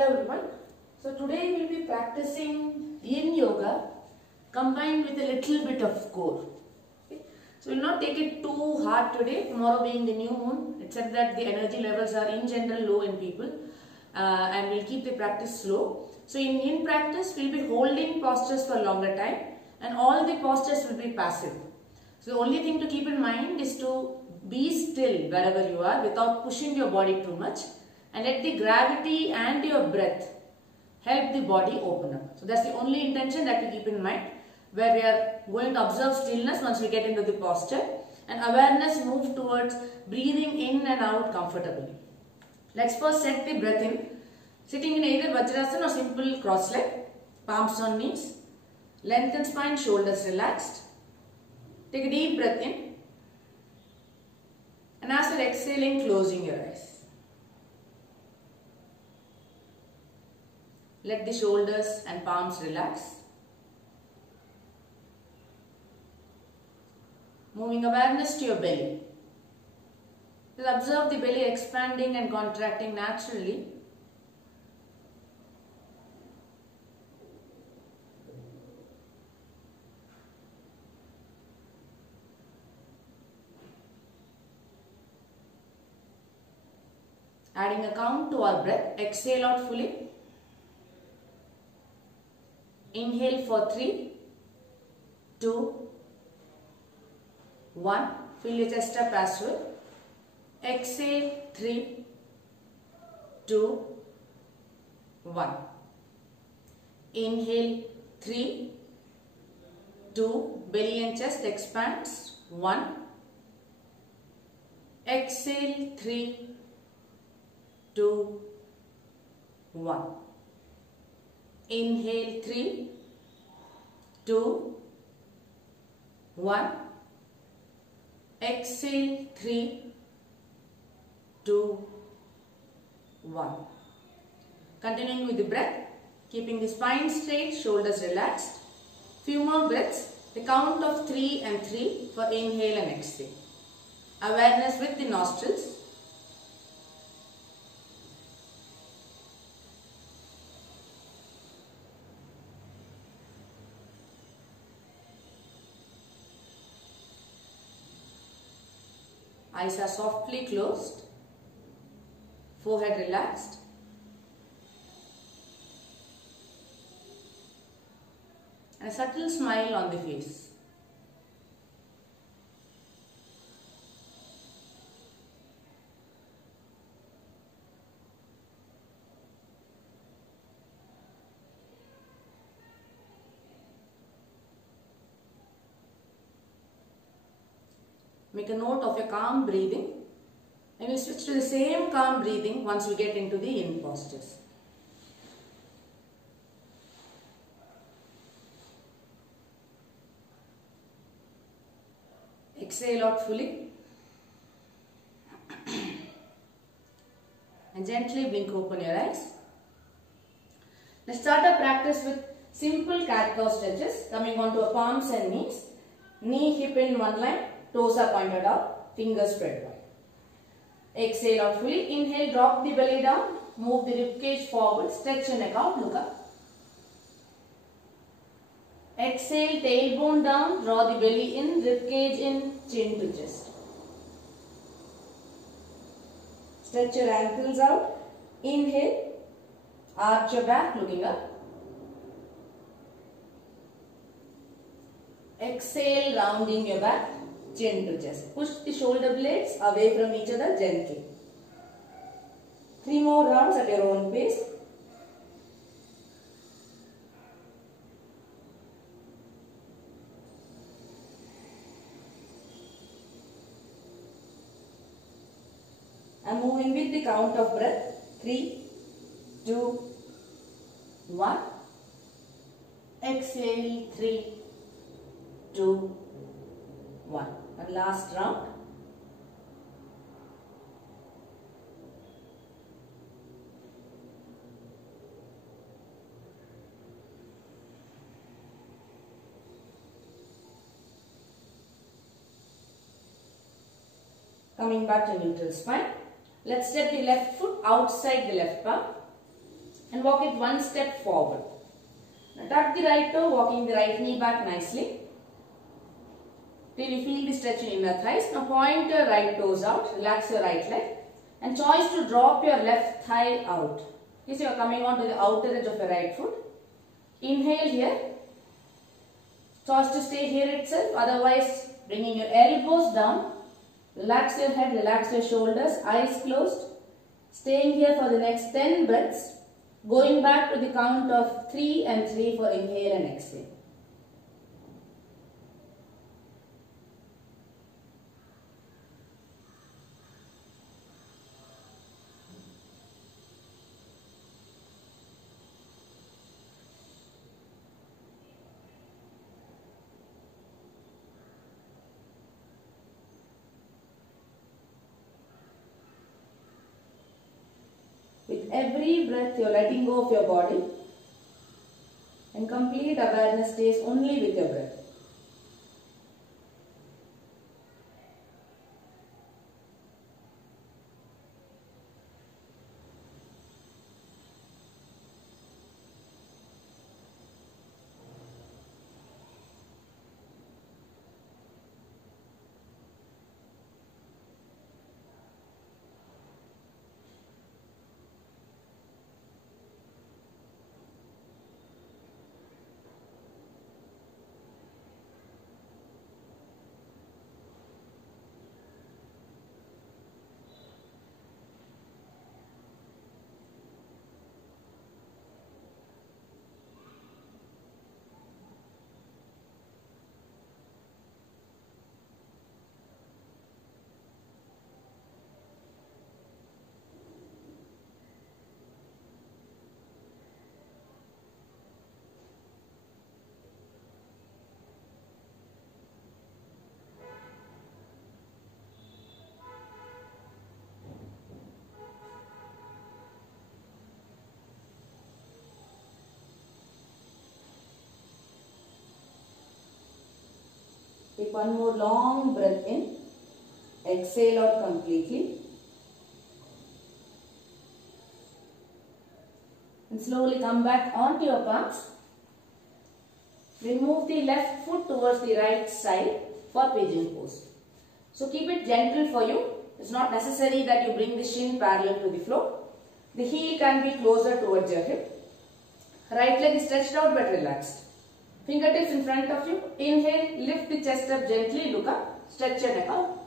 Hello everyone. So today we will be practicing yin yoga combined with a little bit of core. Okay. So we will not take it too hard today, tomorrow being the new moon, except that the energy levels are in general low in people and we will keep the practice slow. So in yin practice we will be holding postures for longer time and all the postures will be passive. So the only thing to keep in mind is to be still wherever you are without pushing your body too much. And let the gravity and your breath help the body open up. So that's the only intention that we keep in mind, where we are going to observe stillness once we get into the posture and awareness move towards breathing in and out comfortably. Let's first set the breath in. Sitting in either Vajrasana or simple cross leg, palms on knees, lengthen spine, shoulders relaxed. Take a deep breath in and as you're exhaling, closing your eyes. Let the shoulders and palms relax. Moving awareness to your belly. Just observe the belly expanding and contracting naturally. Adding a count to our breath. Exhale out fully. Inhale for 3, 2, 1. Fill your chest up as well. Exhale 3, 2, 1. Inhale 3, 2. Belly and chest expands. 1. Exhale 3, 2, 1. Inhale 3, 2, 1. Exhale 3, 2, 1. Continuing with the breath, keeping the spine straight, shoulders relaxed. Few more breaths. The count of 3 and 3 for inhale and exhale. Awareness with the nostrils. Eyes are softly closed, forehead relaxed. And a subtle smile on the face. Make a note of your calm breathing and we'll switch to the same calm breathing once we get into the yin postures. Exhale out fully and gently blink open your eyes. Let's start our practice with simple cat-cow stretches, coming onto our palms and knees. Knee, hip in one line. Toes are pointed out, fingers spread wide. Exhale out fully. Inhale, drop the belly down. Move the ribcage forward. Stretch your neck out. Look up. Exhale, tailbone down. Draw the belly in. Ribcage in. Chin to chest. Stretch your ankles out. Inhale. Arch your back. Looking up. Exhale, rounding your back. Chin to chest. Push the shoulder blades away from each other gently. 3 more rounds at your own pace. And moving with the count of breath. 3, 2, 1. Exhale 3, 2, 1. And last round. Coming back to neutral spine. Let's step the left foot outside the left palm. and walk it one step forward. Now tuck the right toe, walking the right knee back nicely till you feel the stretch in inner thighs. Now point your right toes out, relax your right leg and choice to drop your left thigh out. Okay, so you are coming on to the outer edge of your right foot. Inhale here. Choice to stay here itself, otherwise bringing your elbows down. Relax your head, relax your shoulders, eyes closed. Staying here for the next 10 breaths. Going back to the count of 3 and 3 for inhale and exhale. With every breath, you are letting go of your body and complete awareness stays only with your breath. Take one more long breath in. Exhale out completely. And slowly come back onto your palms. Remove the left foot towards the right side for pigeon pose. So keep it gentle for you. It's not necessary that you bring the shin parallel to the floor. The heel can be closer towards your hip. Right leg is stretched out but relaxed. Fingertips in front of you. Inhale, lift the chest up gently, look up, stretch your neck out.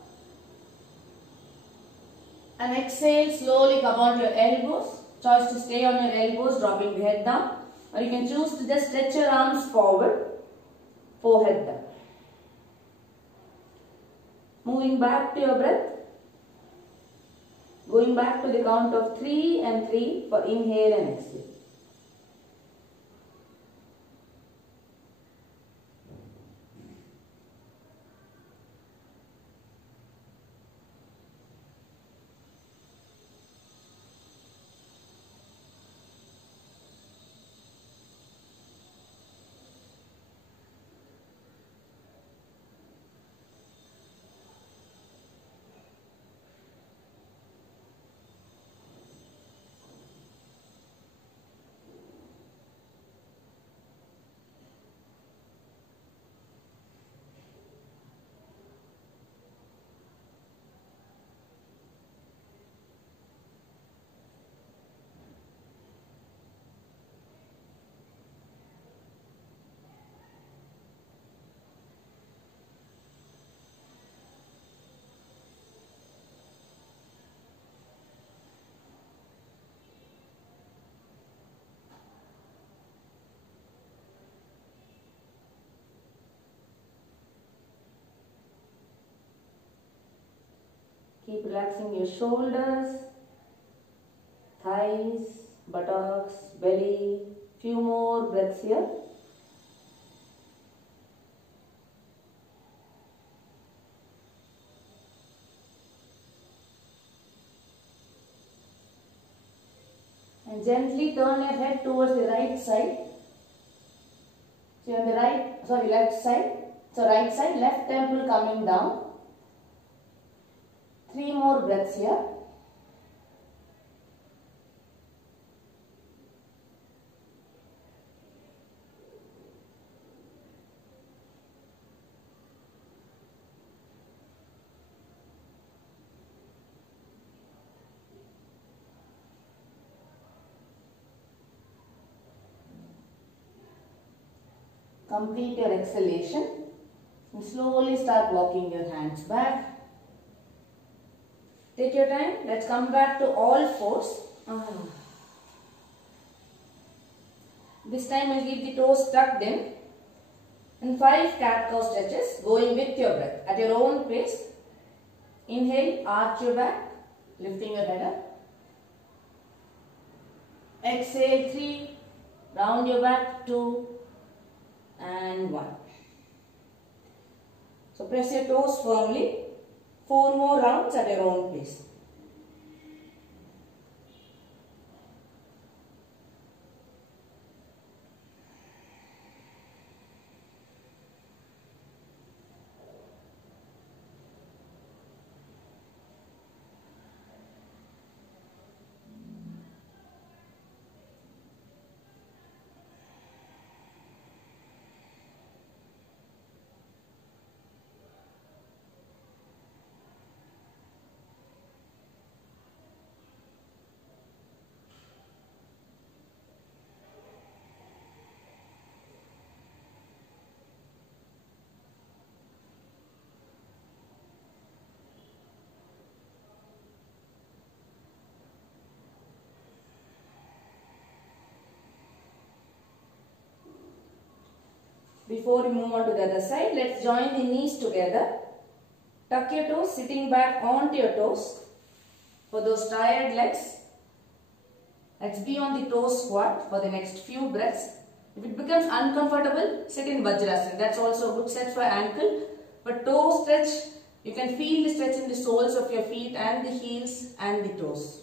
And exhale, slowly come on to your elbows. Choice to stay on your elbows, dropping the head down. Or you can choose to just stretch your arms forward, forehead down. Moving back to your breath. Going back to the count of 3 and 3 for inhale and exhale. Keep relaxing your shoulders, thighs, buttocks, belly. Few more breaths here. And gently turn your head towards the right side. So you're on the left side. So right side, left temple coming down. 3 more breaths here. Complete your exhalation and slowly start walking your hands back. Take your time. Let's come back to all fours. This time I'll keep the toes tucked in. And 5 cat-cow stretches going with your breath. At your own pace. Inhale, arch your back, lifting your head up. Exhale, 3. Round your back, 2. And 1. So press your toes firmly. 4 more rounds at your own pace. Before we move on to the other side, let's join the knees together. Tuck your toes, sitting back onto your toes. For those tired legs, let's be on the toe squat for the next few breaths. If it becomes uncomfortable, sit in Vajrasana. That's also a good stretch for ankle. But toe stretch, you can feel the stretch in the soles of your feet and the heels and the toes.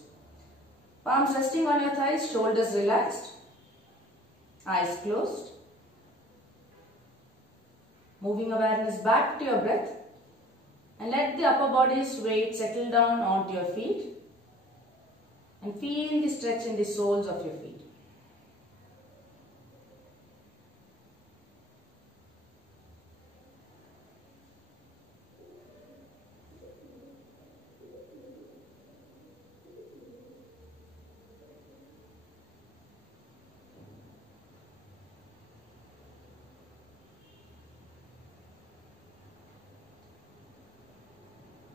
Palms resting on your thighs, shoulders relaxed, eyes closed. Moving awareness back to your breath and let the upper body's weight settle down onto your feet and feel the stretch in the soles of your feet.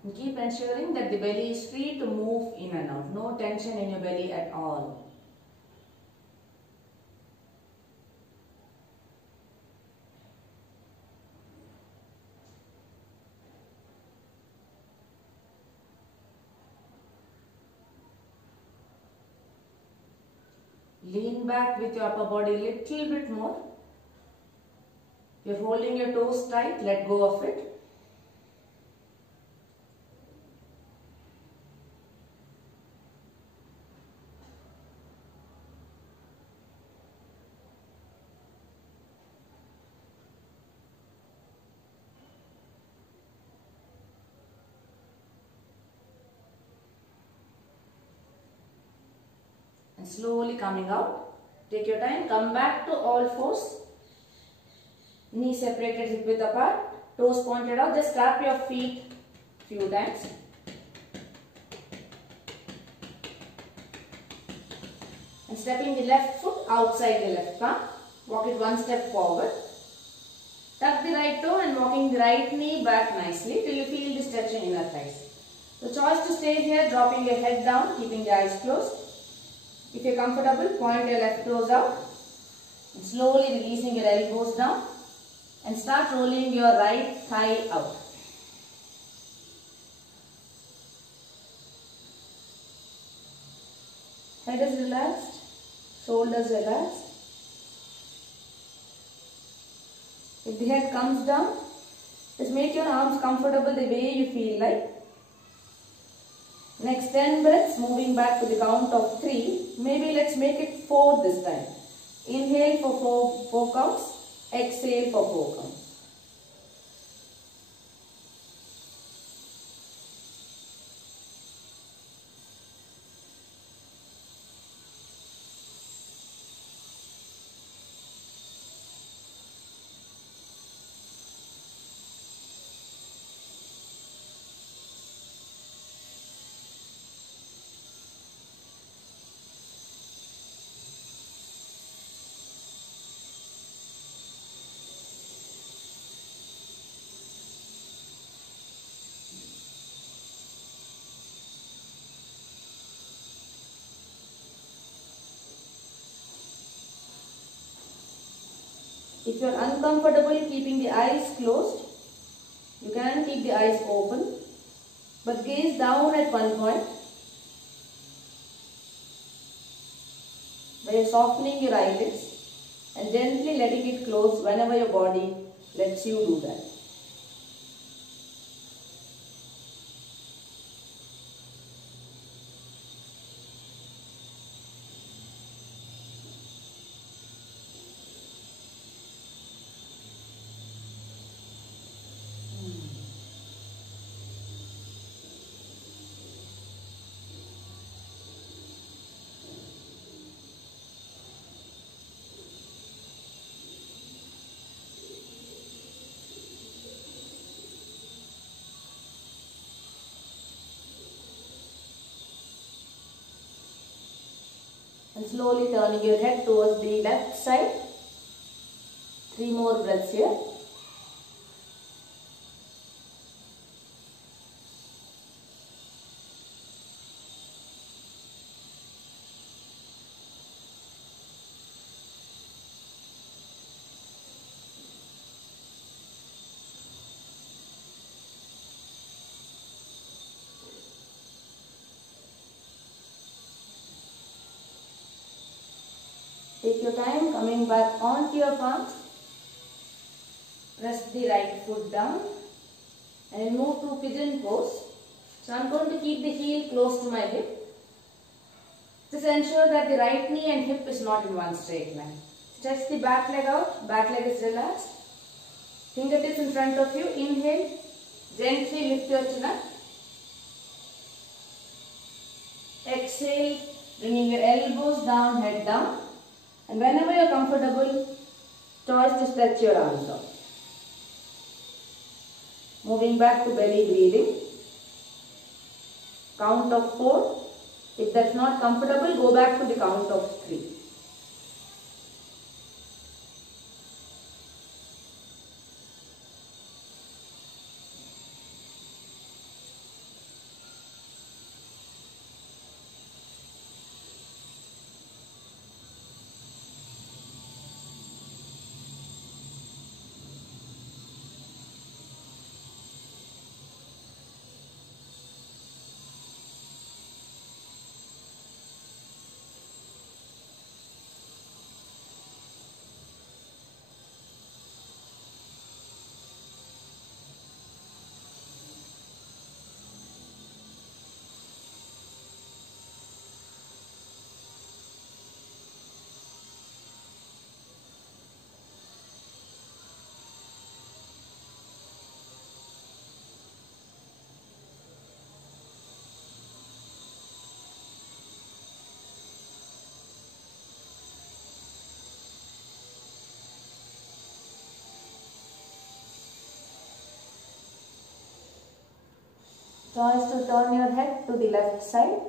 And keep ensuring that the belly is free to move in and out. No tension in your belly at all. Lean back with your upper body a little bit more. You're holding your toes tight, let go of it. And slowly coming out. Take your time, come back to all fours. Knees separated, hip width apart, toes pointed out. Just tap your feet few times. And stepping the left foot outside the left palm. Walk it one step forward. Tuck the right toe and walking the right knee back nicely till you feel the stretch in inner thighs. The choice to stay here, dropping your head down, keeping the eyes closed. If you are comfortable, point your left toes out and slowly releasing your elbows down and start rolling your right thigh out. Head is relaxed, shoulders relaxed. If the head comes down, just make your arms comfortable the way you feel like. Next 10 breaths, moving back to the count of 3. Maybe let's make it 4 this time. Inhale for 4 counts. Exhale for 4 counts. If you are uncomfortable keeping the eyes closed, you can keep the eyes open, but gaze down at one point by softening your eyelids and gently letting it close whenever your body lets you do that. And slowly turning your head towards the left side. 3 more breaths here. Take your time coming back onto your palms. Press the right foot down and move to pigeon pose. So I am going to keep the heel close to my hip. Just ensure that the right knee and hip is not in one straight line. Stretch the back leg out. Back leg is relaxed. Fingertips in front of you. Inhale. Gently lift your chin up. Exhale. Bringing your elbows down, head down. And whenever you are comfortable, choice to stretch your arms out. Moving back to belly breathing. Count of 4. If that's not comfortable, go back to the count of 3. Choice to turn your head to the left side.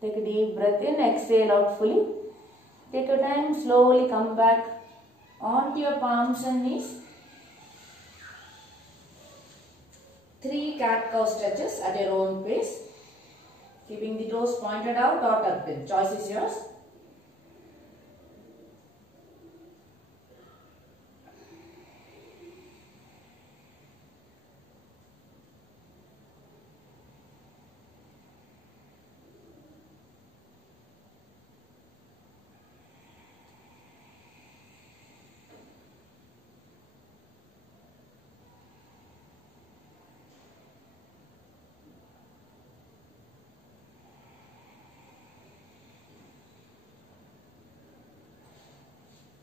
Take a deep breath in, exhale out fully. Take your time, slowly come back onto your palms and knees. 3 cat-cow stretches at your own pace. Keeping the toes pointed out or tucked in. Choice is yours.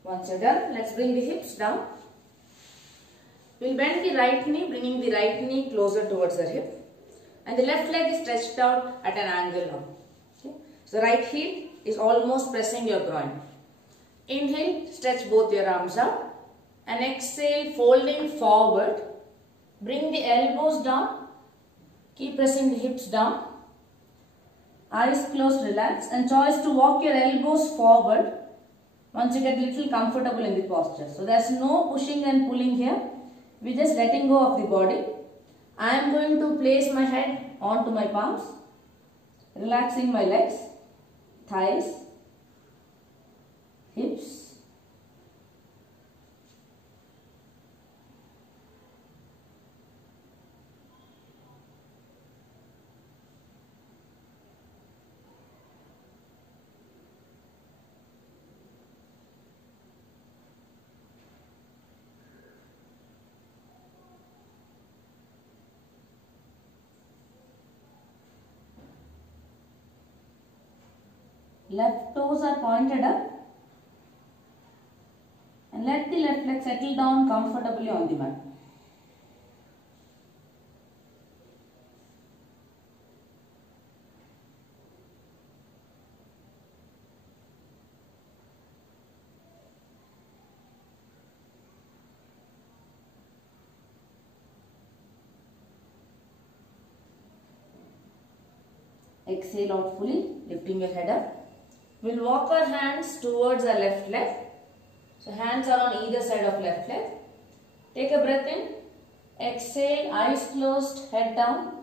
Once you're done, let's bring the hips down. We'll bend the right knee, bringing the right knee closer towards the hip. and the left leg is stretched out at an angle now. Okay. So right heel is almost pressing your groin. Inhale, stretch both your arms out, and exhale, folding forward. Bring the elbows down. Keep pressing the hips down. Eyes closed, relax, and choice to walk your elbows forward once you get a little comfortable in the posture. So there's no pushing and pulling here. We're just letting go of the body. I am going to place my head onto my palms, relaxing my legs, thighs, hips, left toes are pointed up, and let the left leg settle down comfortably on the mat. Exhale out fully, lifting your head up. We'll walk our hands towards our left leg. So hands are on either side of left leg. Take a breath in. Exhale, eyes closed, head down.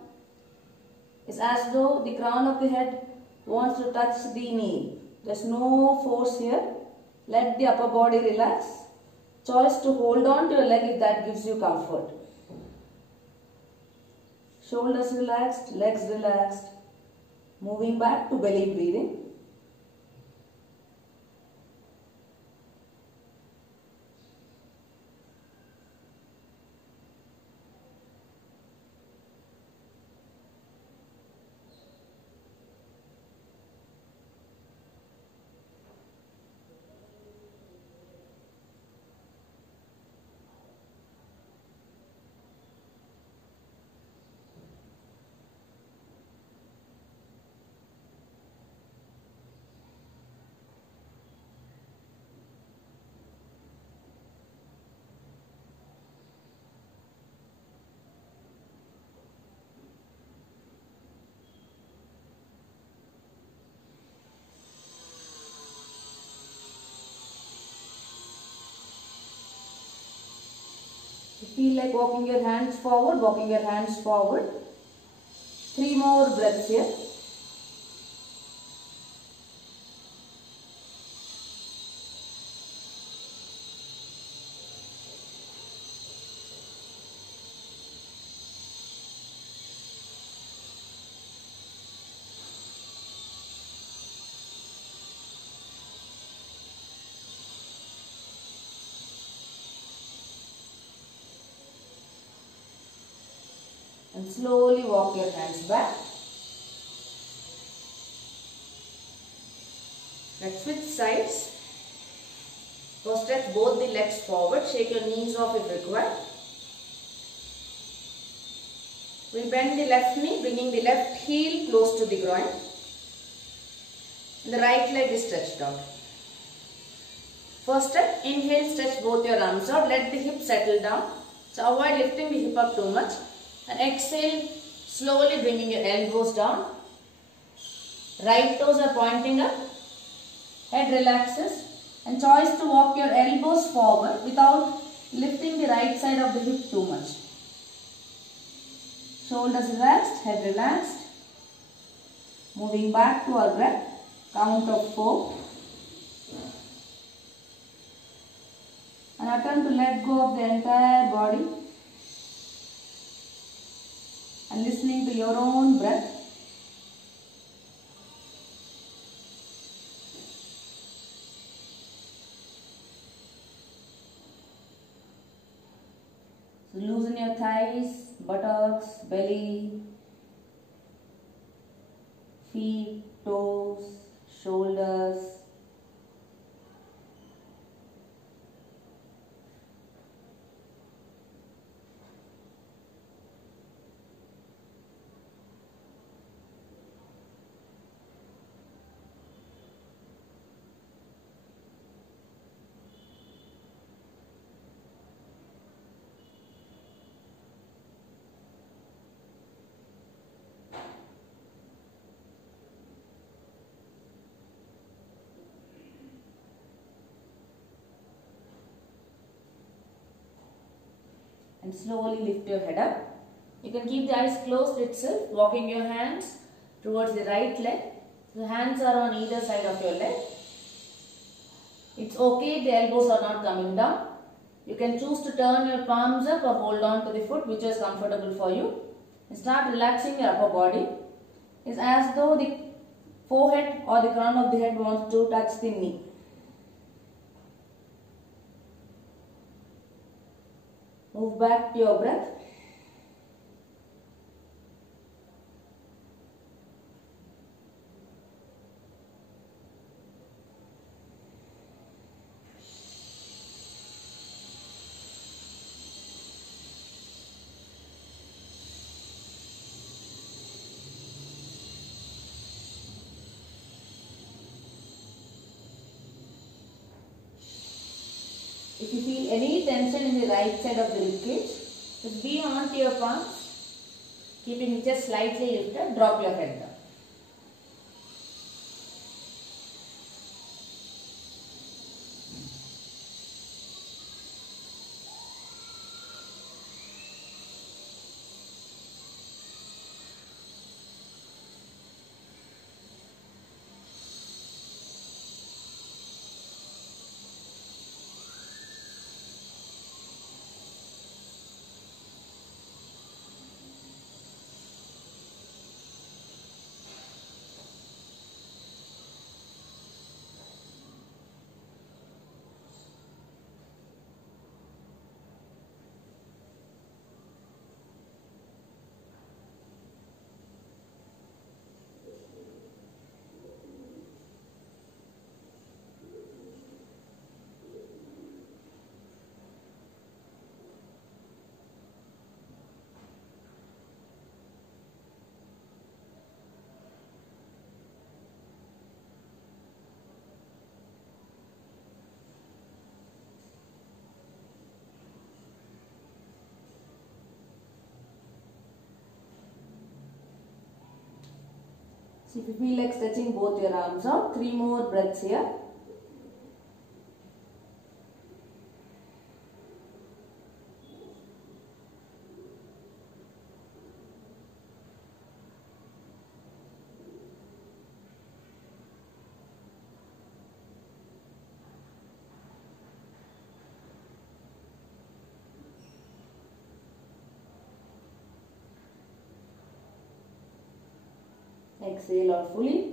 It's as though the crown of the head wants to touch the knee. There's no force here. Let the upper body relax. Choice to hold on to your leg if that gives you comfort. Shoulders relaxed, legs relaxed. Moving back to belly breathing. Feel like walking your hands forward, walking your hands forward. 3 more breaths here. And slowly walk your hands back. Let's switch sides. Go stretch both the legs forward. Shake your knees off if required. We'll bend the left knee, bringing the left heel close to the groin. And the right leg is stretched out. First step, inhale, stretch both your arms out. Let the hip settle down. So avoid lifting the hip up too much. And exhale, slowly bringing your elbows down. Right toes are pointing up. Head relaxes. And choice to walk your elbows forward without lifting the right side of the hip too much. Shoulders relaxed, head relaxed. Moving back to our breath. Count of 4. And attempt to let go of the entire body. And listening to your own breath. So loosen your thighs, buttocks, belly, feet, toes, shoulders. and slowly lift your head up. You can keep the eyes closed itself, walking your hands towards the right leg. The hands are on either side of your leg. It's okay if the elbows are not coming down. You can choose to turn your palms up or hold on to the foot, which is comfortable for you. And start relaxing your upper body. It's as though the forehead or the crown of the head wants to touch the knee. Move back to your breath. If you feel any tension in the right side of the ribcage, just be onto your palms, keeping it just slightly lifted, drop your head down. So if you feel like stretching both your arms out, 3 more breaths here. Exhale out fully.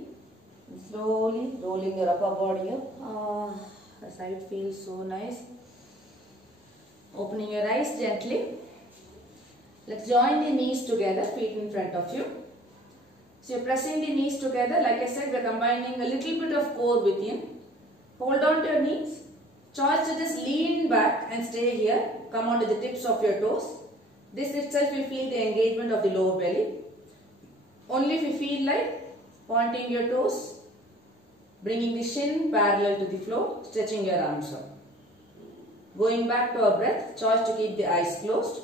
And slowly rolling your upper body up. The side feels so nice. Opening your eyes gently. Let's join the knees together, feet in front of you. So you're pressing the knees together. Like I said, we're combining a little bit of core within. Hold on to your knees. Choice to just lean back and stay here. Come on to the tips of your toes. This itself will feel the engagement of the lower belly. Only if you feel like pointing your toes, bringing the shin parallel to the floor, stretching your arms up. Going back to our breath, choice to keep the eyes closed.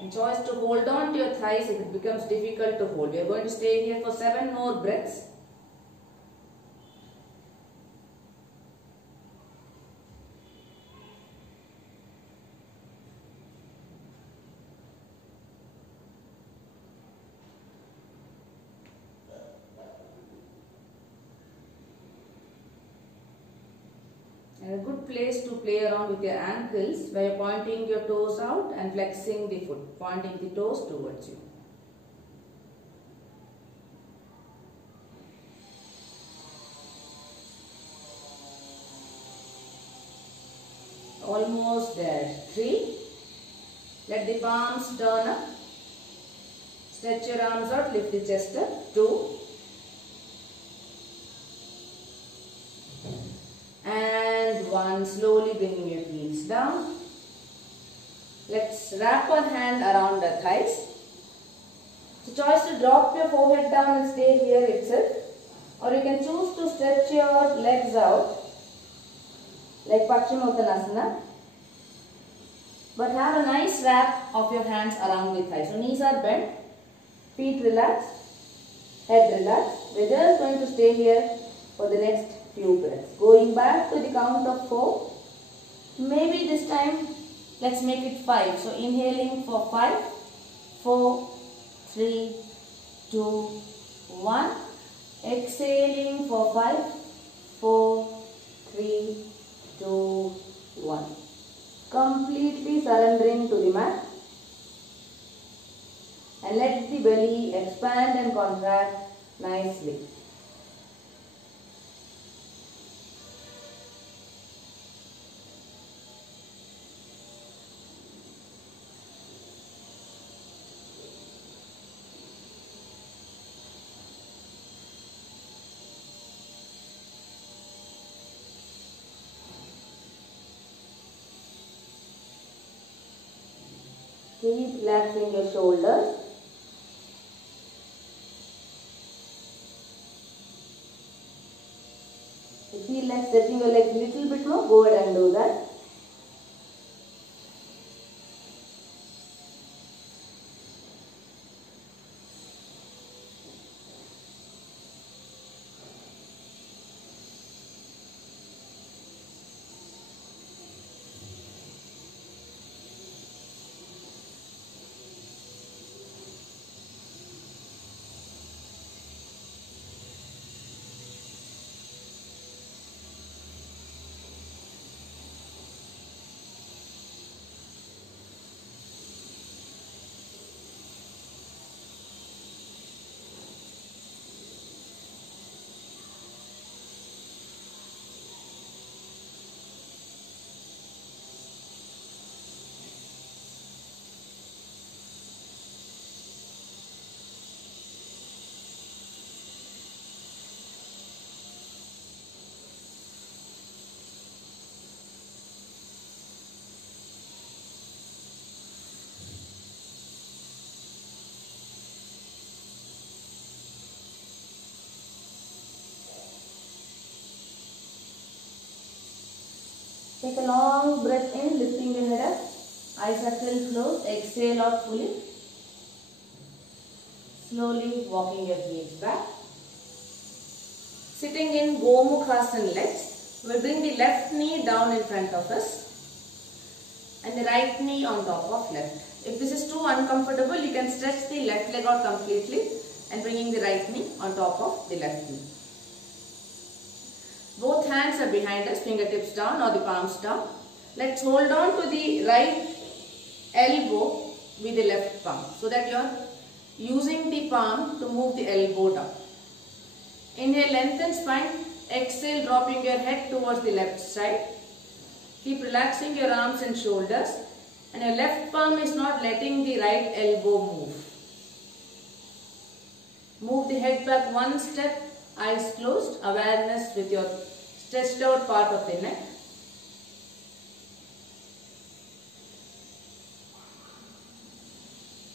And choice to hold on to your thighs if it becomes difficult to hold. We are going to stay here for 7 more breaths. And a good place to play around with your ankles by pointing your toes out and flexing the foot, pointing the toes towards you. Almost there. 3. Let the palms turn up. Stretch your arms out, lift the chest up. 2. And 1. Slowly bringing your heels down. Let's wrap one hand around the thighs. So choice to drop your forehead down and stay here itself. Or you can choose to stretch your legs out like Paschimottanasana. But have a nice wrap of your hands around the thighs. So knees are bent. Feet relaxed, head relaxed. We're just going to stay here for the next few breaths. Going back to the count of 4. Maybe this time let's make it 5. So inhaling for 5, 4, 3, 2, 1. Exhaling for 5, 4, 3, 2, 1. Completely surrendering to the mat. And let the belly expand and contract nicely. Keep relaxing your shoulders. If you feel like stretching your legs a little bit more, go ahead and do that. Take a long breath in, lifting your head up. Eyes are still closed. Exhale out fully. Slowly walking your gaze back. Sitting in Gomukhasana legs. We'll bring the left knee down in front of us and the right knee on top of left. If this is too uncomfortable, you can stretch the left leg out completely and bringing the right knee on top of the left knee. Both hands are behind us, fingertips down or the palms down. Let's hold on to the right elbow with the left palm so that you are using the palm to move the elbow down. Inhale, lengthen spine. Exhale, dropping your head towards the left side. Keep relaxing your arms and shoulders. And your left palm is not letting the right elbow move. Move the head back one step. Eyes closed, awareness with your stretched out part of the neck.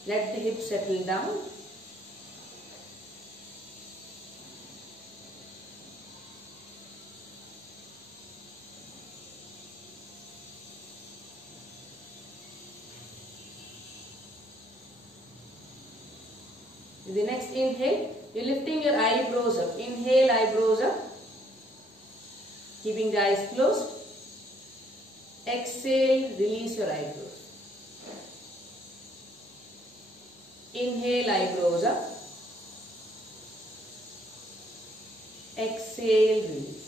Let the hips settle down. With the next inhale, you're lifting your eyebrows up. Inhale, eyebrows up. Keeping the eyes closed. Exhale, release your eyebrows. Inhale, eyebrows up. Exhale, release.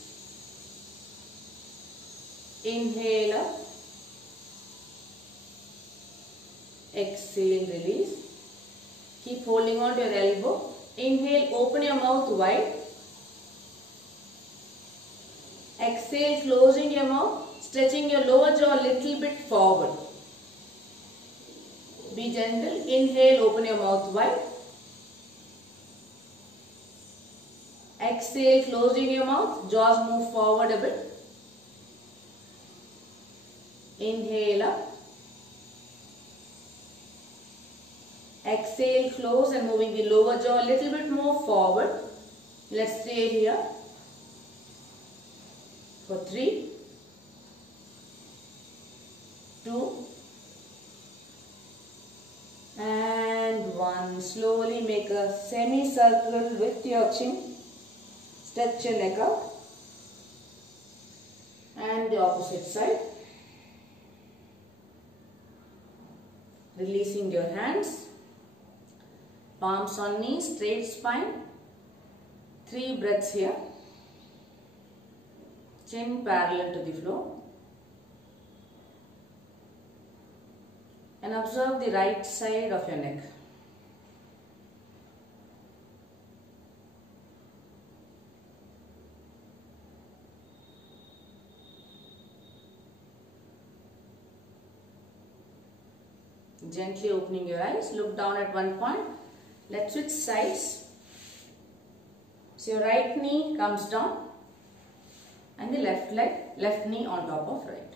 Inhale up. Exhale, release. Keep holding on to your elbow. Inhale, open your mouth wide. Exhale, closing your mouth, stretching your lower jaw a little bit forward. Be gentle. Inhale, open your mouth wide. Exhale, closing your mouth, jaws move forward a bit. Inhale up. Exhale, close and moving the lower jaw a little bit more forward. Let's stay here for 3, 2, and one. Slowly make a semicircle with your chin. Stretch your neck out. And the opposite side. Releasing your hands. Palms on knees, straight spine. 3 breaths here. Chin parallel to the floor. And observe the right side of your neck. Gently opening your eyes, look down at one point. Let's switch sides. So your right knee comes down and the left knee on top of right.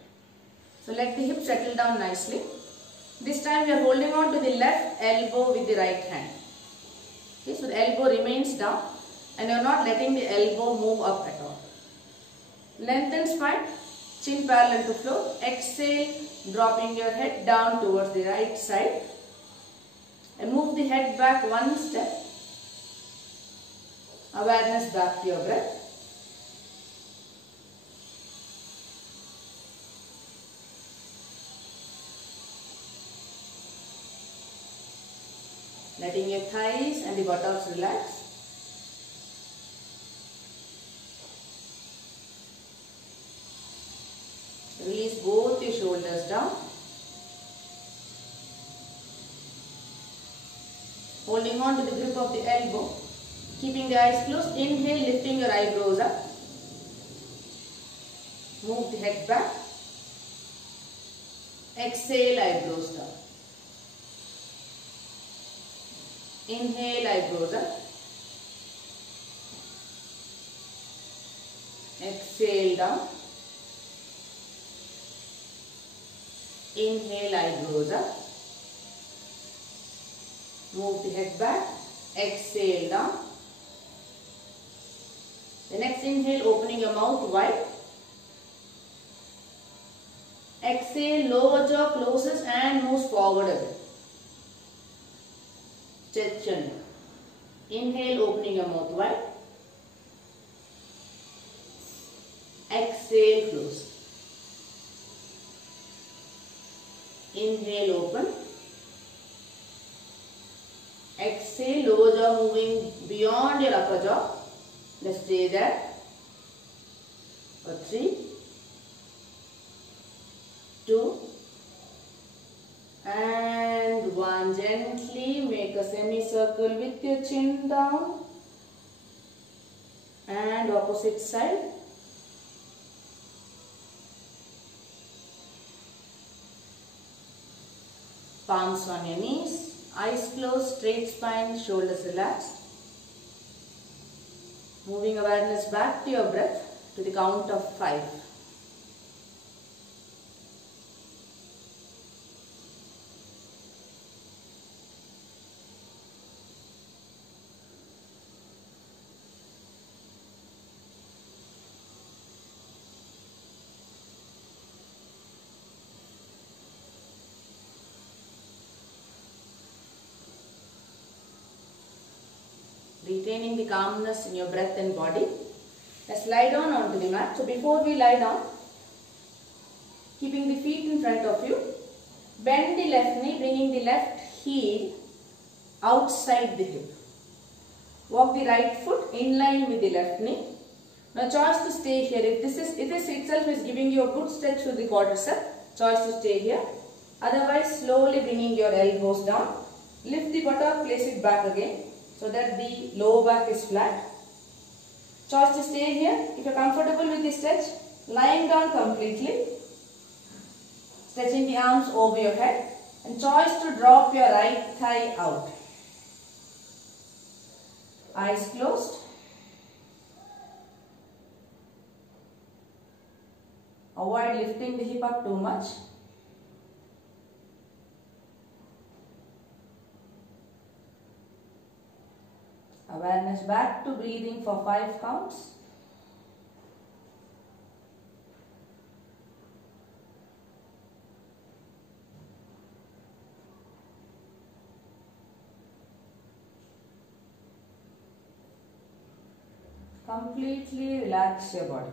So let the hip settle down nicely. This time we are holding on to the left elbow with the right hand. Okay, so the elbow remains down and you are not letting the elbow move up at all. Lengthen spine, chin parallel to floor. Exhale, dropping your head down towards the right side. And move the head back one step. Awareness back to your breath. Letting your thighs and the buttocks relax. Release both your shoulders down. Holding on to the grip of the elbow. Keeping the eyes closed. Inhale, lifting your eyebrows up. Move the head back. Exhale, eyebrows down. Inhale, eyebrows up. Exhale, down. Inhale, eyebrows up. Move the head back. Exhale, down. The next inhale, opening your mouth wide. Exhale, lower jaw closes and moves forward a bit. Stretch your neck. Inhale, opening your mouth wide. Exhale, close. Inhale, open. Exhale, lower jaw moving beyond your upper jaw. Let's stay there for 3, 2, and 1. Gently make a semicircle with your chin down and opposite side. Palms on your knees, eyes closed, straight spine, shoulders relaxed. Moving awareness back to your breath to the count of 5. Retaining the calmness in your breath and body. Let's lie down onto the mat. So before we lie down, keeping the feet in front of you, bend the left knee, bringing the left heel outside the hip. Walk the right foot in line with the left knee. Now choice to stay here. If this itself is giving you a good stretch to the quadricep, choice to stay here. Otherwise, slowly bringing your elbows down. Lift the buttock, place it back again, so that the lower back is flat. Choice to stay here. If you are comfortable with the stretch, lying down completely. Stretching the arms over your head. And choice to drop your right thigh out. Eyes closed. Avoid lifting the hip up too much. Awareness back to breathing for 5 counts. Completely relax your body.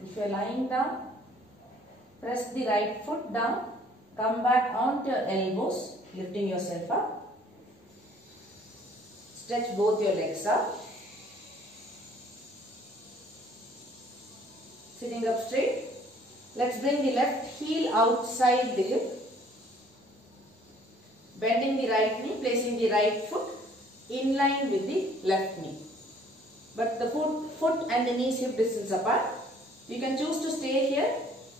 If you are lying down, press the right foot down, come back onto your elbows, lifting yourself up. Stretch both your legs up. Sitting up straight. Let's bring the left heel outside the hip. Bending the right knee, placing the right foot in line with the left knee. But the foot and the knees hip distance apart. You can choose to stay here,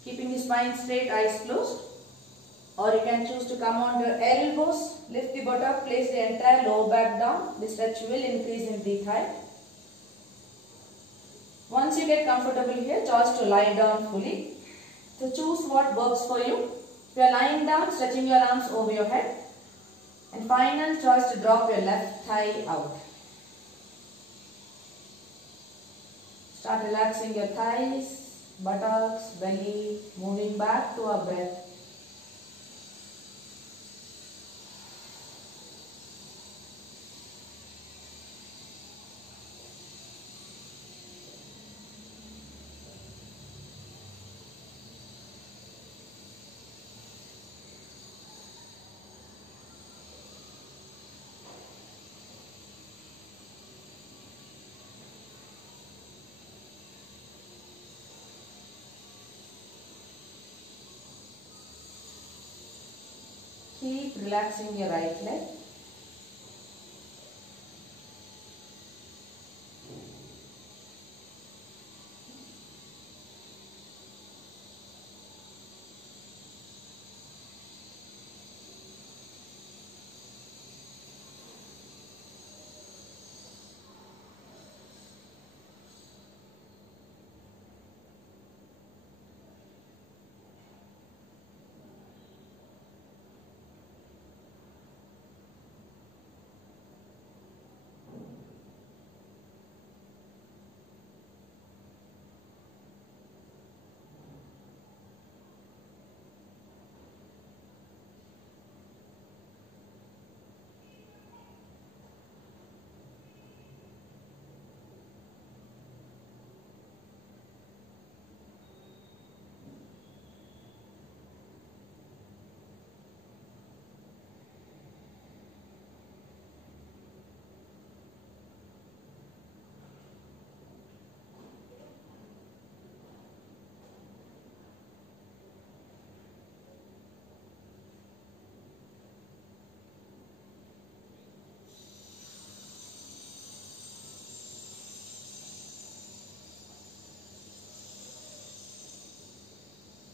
keeping the spine straight, eyes closed. Or you can choose to come on your elbows, lift the butt up, place the entire lower back down. The stretch will increase in the thigh. Once you get comfortable here, choose to lie down fully. So choose what works for you. If you are lying down, stretching your arms over your head. And final choice to drop your left thigh out. Start relaxing your thighs, buttocks, belly, moving back to our breath. Keep relaxing your right leg.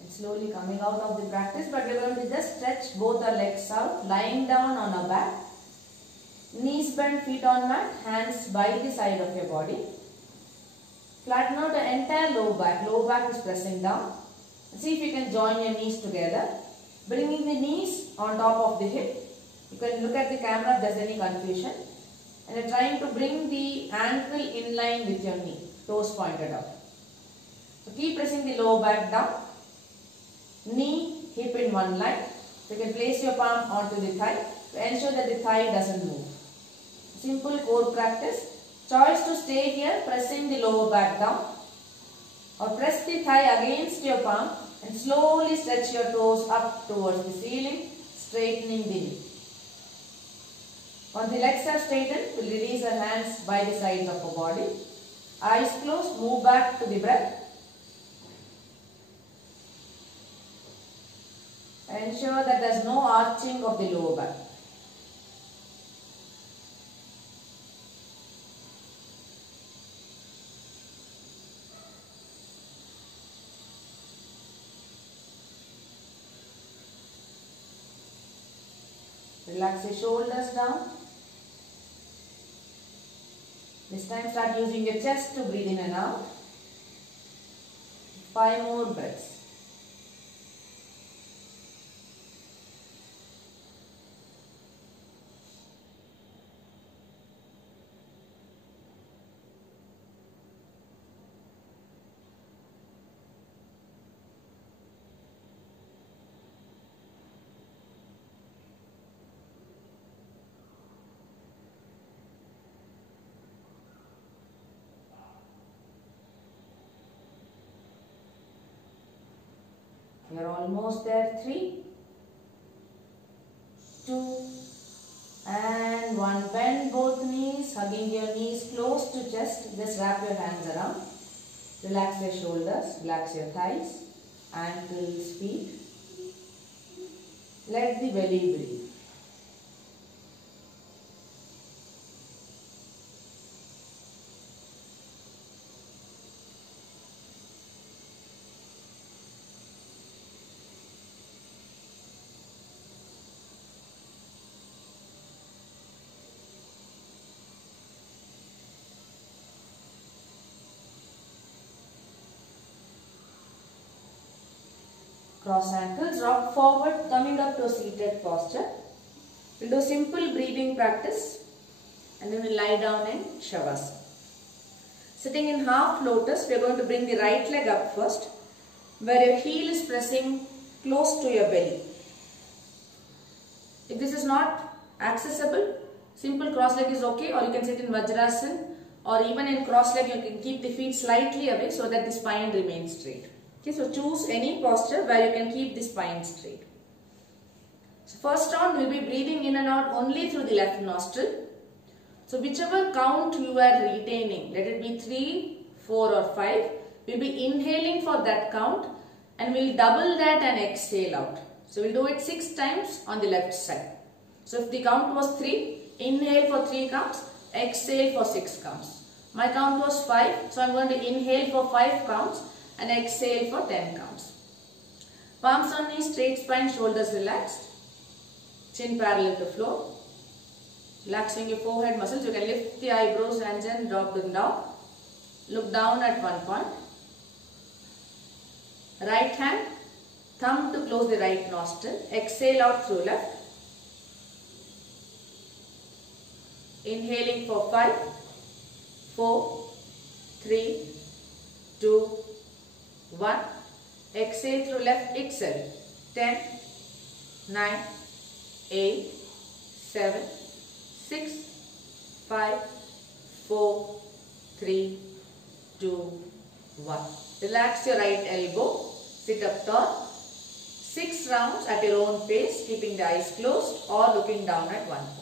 Slowly coming out of the practice, but we are going to just stretch both our legs out, lying down on our back, knees bent, feet on mat, hands by the side of your body. Flatten out the entire lower back is pressing down. See if you can join your knees together, bringing the knees on top of the hip. You can look at the camera if there is any confusion, and you are trying to bring the ankle in line with your knee, toes pointed out. So keep pressing the lower back down. Knee, hip in one line. So you can place your palm onto the thigh to ensure that the thigh doesn't move. Simple core practice. Choice to stay here, pressing the lower back down, or press the thigh against your palm and slowly stretch your toes up towards the ceiling, straightening the knee. Once the legs are straightened, we'll release our hands by the sides of our body. Eyes closed, move back to the breath. Ensure that there is no arching of the lower back. Relax your shoulders down. This time start using your chest to breathe in and out. 5 more breaths. You're almost there. 3, 2, and 1. Bend both knees, hugging your knees close to chest. Just wrap your hands around. Relax your shoulders, relax your thighs, ankles, feet. Let the belly breathe. Cross ankles, rock forward, coming up to a seated posture. We'll do simple breathing practice and then we'll lie down in Shavasana. Sitting in half lotus, we are going to bring the right leg up first, where your heel is pressing close to your belly. If this is not accessible, simple cross leg is okay, or you can sit in Vajrasana, or even in cross leg you can keep the feet slightly away so that the spine remains straight. Okay, so choose any posture where you can keep the spine straight. So first round we will be breathing in and out only through the left nostril. So whichever count you are retaining, let it be 3, 4 or 5, we will be inhaling for that count and we will double that and exhale out. So we will do it 6 times on the left side. So if the count was 3, inhale for 3 counts, exhale for 6 counts. My count was 5, so I am going to inhale for 5 counts and exhale for 10 counts. Palms on knees, straight spine, shoulders relaxed. Chin parallel to floor. Relaxing your forehead muscles. You can lift the eyebrows and then drop them down. Look down at one point. Right hand, thumb to close the right nostril. Exhale out through left. Inhaling for 5, 4, 3, 2, 1. Exhale through left itself. 10, 9, 8, 7, 6, 5, 4, 3, 2, 1. Relax your right elbow. Sit up tall. 6 rounds at your own pace, keeping the eyes closed or looking down at one point.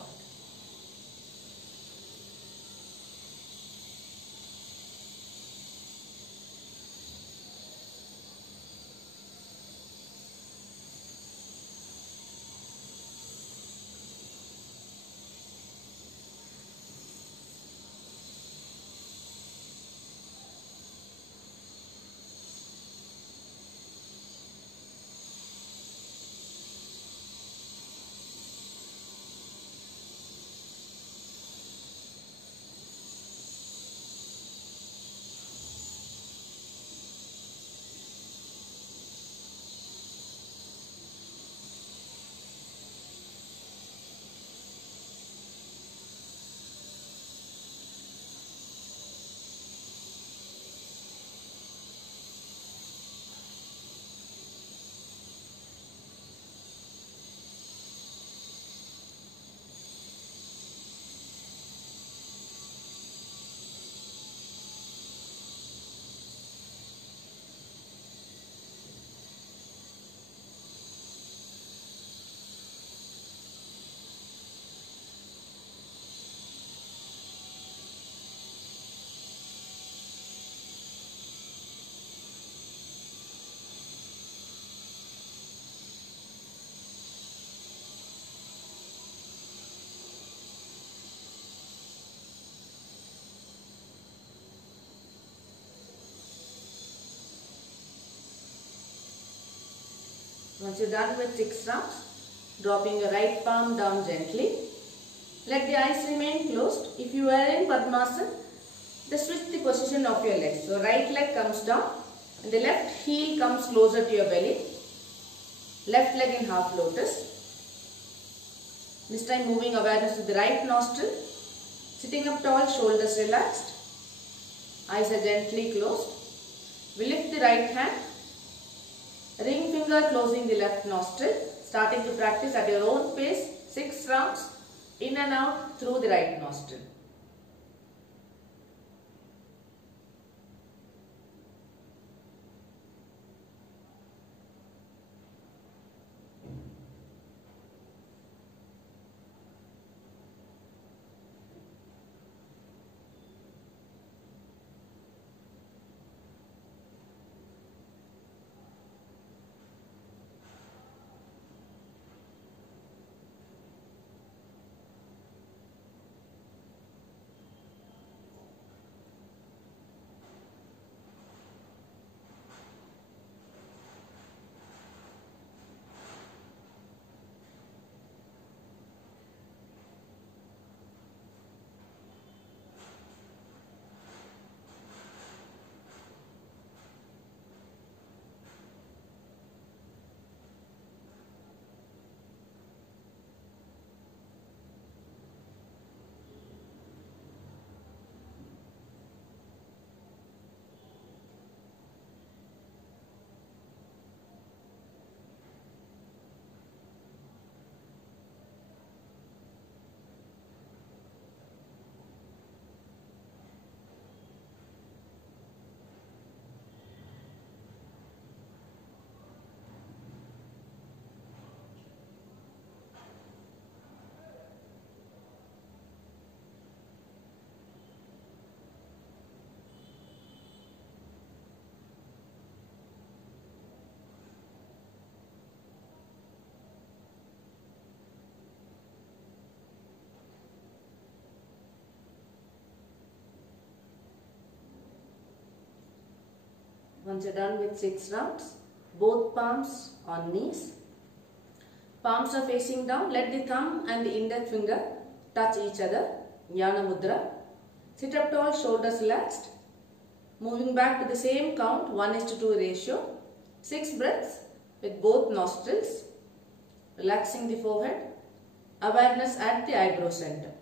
Once you're done with 6 rounds, dropping your right palm down gently. Let the eyes remain closed. If you are in Padmasana, just switch the position of your legs. So right leg comes down and the left heel comes closer to your belly. Left leg in half lotus. This time moving awareness to the right nostril. Sitting up tall, shoulders relaxed. Eyes are gently closed. We lift the right hand. Ring finger closing the left nostril. Starting to practice at your own pace. 6 rounds. In and out through the right nostril. Once you're done with 6 rounds, both palms on knees. Palms are facing down. Let the thumb and the index finger touch each other. Jnana Mudra. Sit up tall, shoulders relaxed. Moving back to the same count, 1:2 ratio. 6 breaths with both nostrils. Relaxing the forehead. Awareness at the eyebrow center.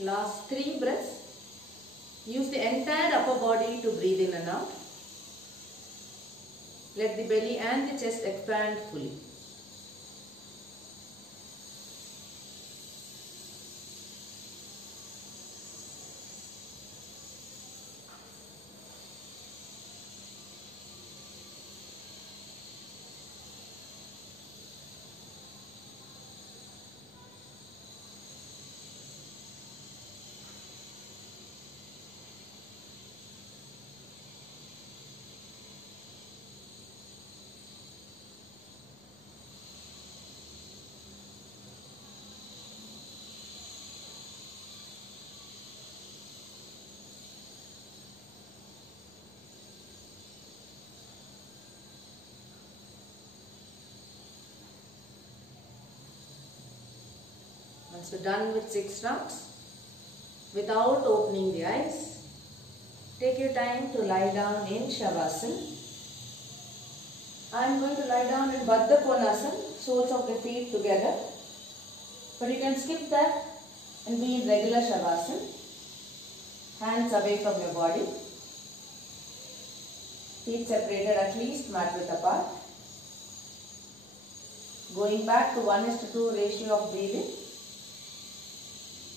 Last 3 breaths. Use the entire upper body to breathe in and out. Let the belly and the chest expand fully. Once you're done with 6 rounds, without opening the eyes, take your time to lie down in Shavasana. I am going to lie down in Baddha Konasana, soles of the feet together. But you can skip that and be in regular Shavasana. Hands away from your body. Feet separated at least mat width apart. Going back to 1:2 ratio of breathing.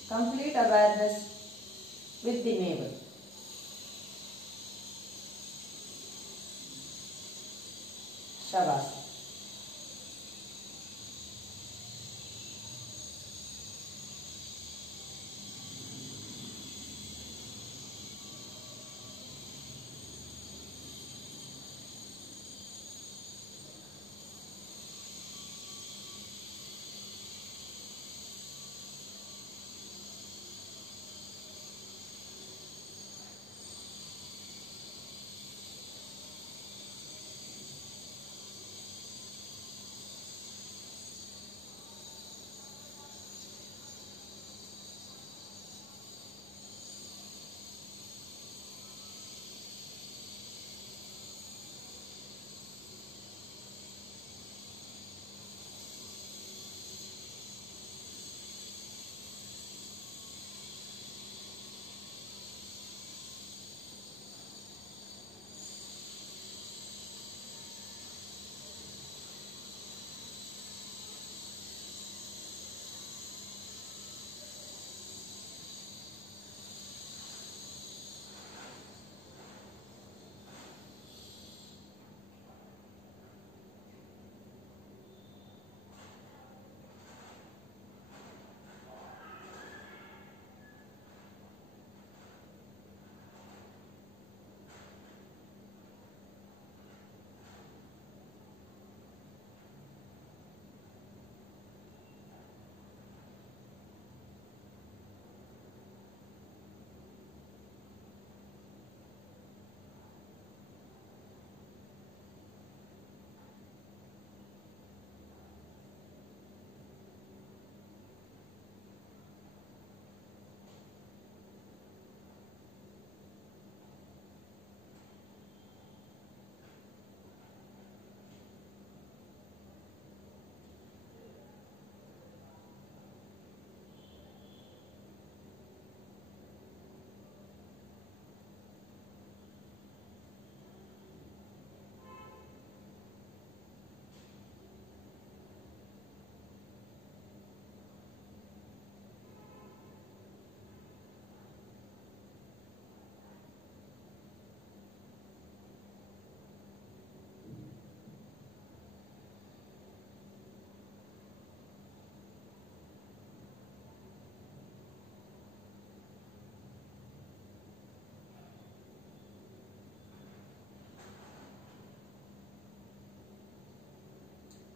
Complete awareness with the navel. Shavasana.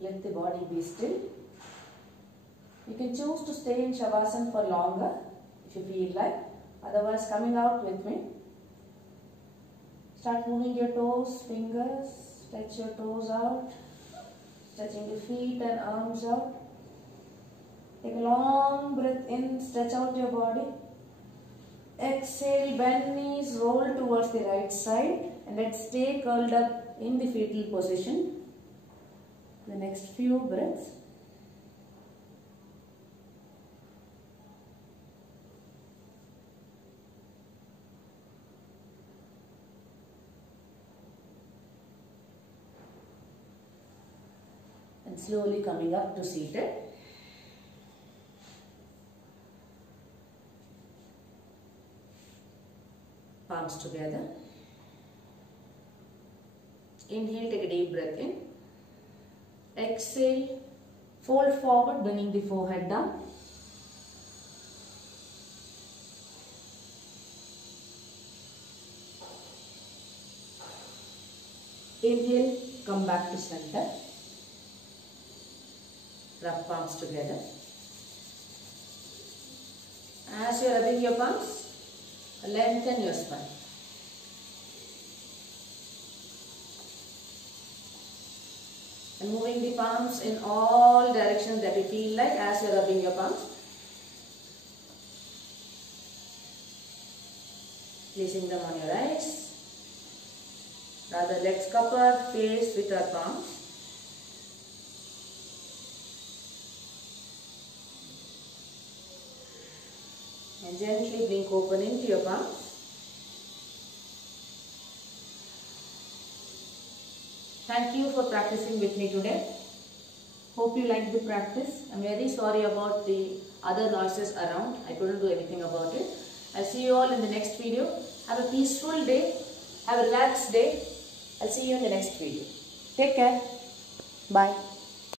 Let the body be still. You can choose to stay in Shavasana for longer if you feel like. Otherwise, coming out with me. Start moving your toes, fingers. Stretch your toes out. Stretching your feet and arms out. Take a long breath in. Stretch out your body. Exhale, bend knees, roll towards the right side. And let's stay curled up in the fetal position. The next few breaths. And slowly coming up to seated. Palms together. Inhale, take a deep breath in. Exhale, fold forward, bringing the forehead down. Inhale, come back to center. Rub palms together. As you are rubbing your palms, lengthen your spine. And moving the palms in all directions that you feel like as you are rubbing your palms. Placing them on your eyes. Rather, let's cup our face with our palms. And gently blink open into your palms. Thank you for practicing with me today. Hope you liked the practice. I'm very sorry about the other noises around. I couldn't do anything about it. I'll see you all in the next video. Have a peaceful day. Have a relaxed day. I'll see you in the next video. Take care. Bye.